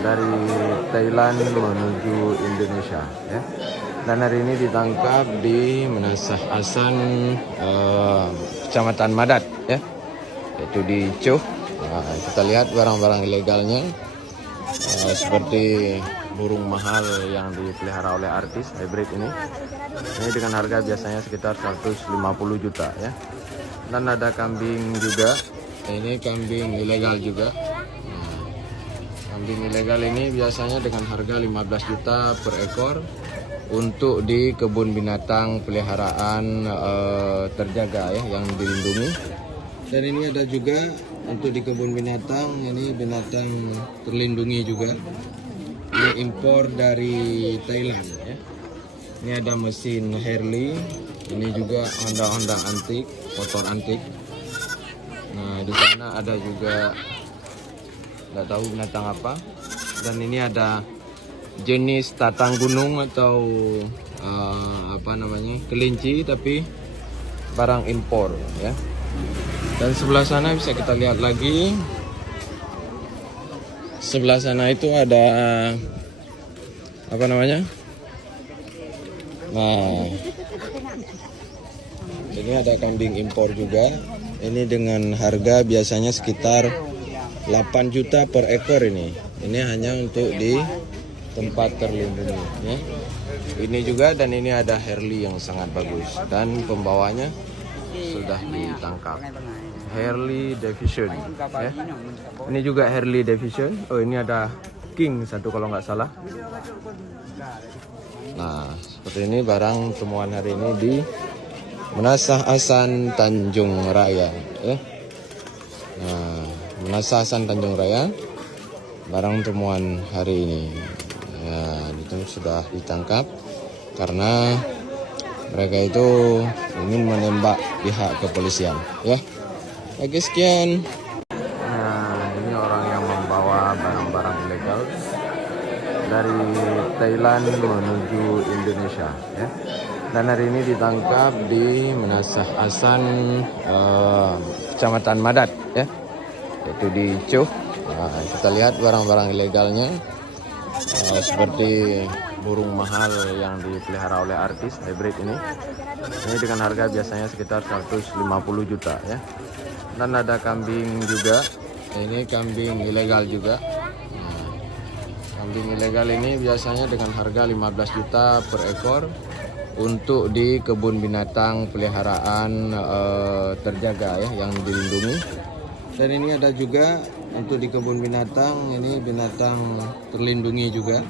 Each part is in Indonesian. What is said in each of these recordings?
dari Thailand menuju Indonesia ya. Dan hari ini ditangkap di Menasah Asan, Kecamatan Madat ya, yaitu di Chow. Kita lihat barang-barang ilegalnya, seperti burung mahal yang dipelihara oleh artis hybrid ini dengan harga biasanya sekitar 150 juta ya. Dan ada kambing juga, ini kambing ilegal juga. Kambing ilegal ini biasanya dengan harga 15 juta per ekor untuk di kebun binatang peliharaan terjaga ya, yang dilindungi. Dan ini ada juga untuk di kebun binatang, ini binatang terlindungi juga. Ini impor dari Thailand ya. Ini ada mesin Harley, ini juga Honda antik, motor antik. Nah, di sana ada juga nggak tahu binatang apa. Dan ini ada jenis tatang gunung atau kelinci, tapi barang impor ya. Dan sebelah sana bisa kita lihat lagi, sebelah sana itu ada nah, ini ada kambing impor juga. Ini dengan harga biasanya sekitar 8 juta per ekor ini. Ini hanya untuk di tempat terlindungi ya. Ini juga, dan ini ada Harley yang sangat bagus dan pembawanya sudah ditangkap. Harley Davidson ya. Ini juga Harley Davidson. Oh, ini ada King satu kalau nggak salah. Nah, seperti ini barang temuan hari ini di Menasah Asan Tanjung Raya ya. Nah, Menasah Asan Tanjung Raya, barang temuan hari ini ya, itu sudah ditangkap karena mereka itu ingin menembak pihak kepolisian ya. Oke, sekian. Nah, ini orang yang membawa barang-barang ilegal dari Thailand menuju Indonesia ya. Dan hari ini ditangkap di Menasah Asan, Kecamatan Madat ya, yaitu di Chow. Kita lihat barang-barang ilegalnya, seperti burung mahal yang dipelihara oleh artis hybrid ini dengan harga biasanya sekitar 150 juta ya. Dan ada kambing juga, ini kambing ilegal juga. Kambing ilegal ini biasanya dengan harga 15 juta per ekor untuk di kebun binatang peliharaan terjaga ya, yang dilindungi. Dan ini ada juga untuk di kebun binatang, ini binatang terlindungi juga.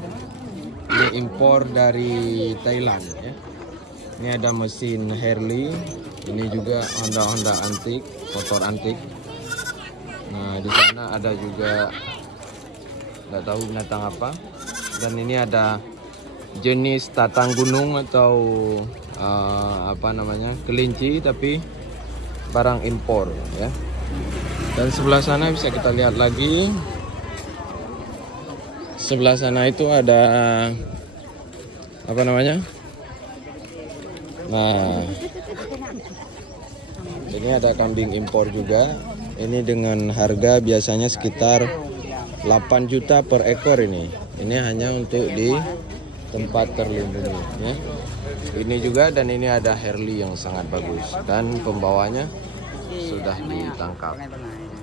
Ini impor dari Thailand ya. Ini ada mesin Harley, ini juga Honda antik, motor antik. Nah, di sana ada juga nggak tahu binatang apa. Dan ini ada jenis tatang gunung atau kelinci, tapi barang impor ya. Dan sebelah sana bisa kita lihat lagi, sebelah sana itu ada nah, ini ada kambing impor juga. Ini dengan harga biasanya sekitar 8 juta per ekor ini. Ini hanya untuk di tempat terlindungi ya. Ini juga, dan ini ada Harley yang sangat bagus dan pembawanya sudah ditangkap.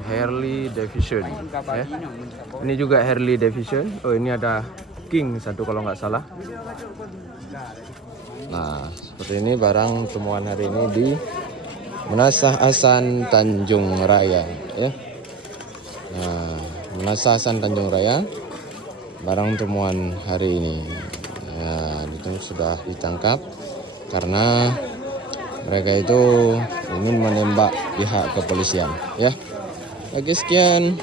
Harley Davidson ya. Ini juga Harley Davidson. Oh, ini ada King satu kalau nggak salah. Nah, seperti ini barang temuan hari ini di Menasah Asan Tanjung Raya ya. Nah, Menasah Asan Tanjung Raya, barang temuan hari ini ya, itu sudah ditangkap karena mereka itu ingin menembak pihak kepolisian ya. Oke, sekian.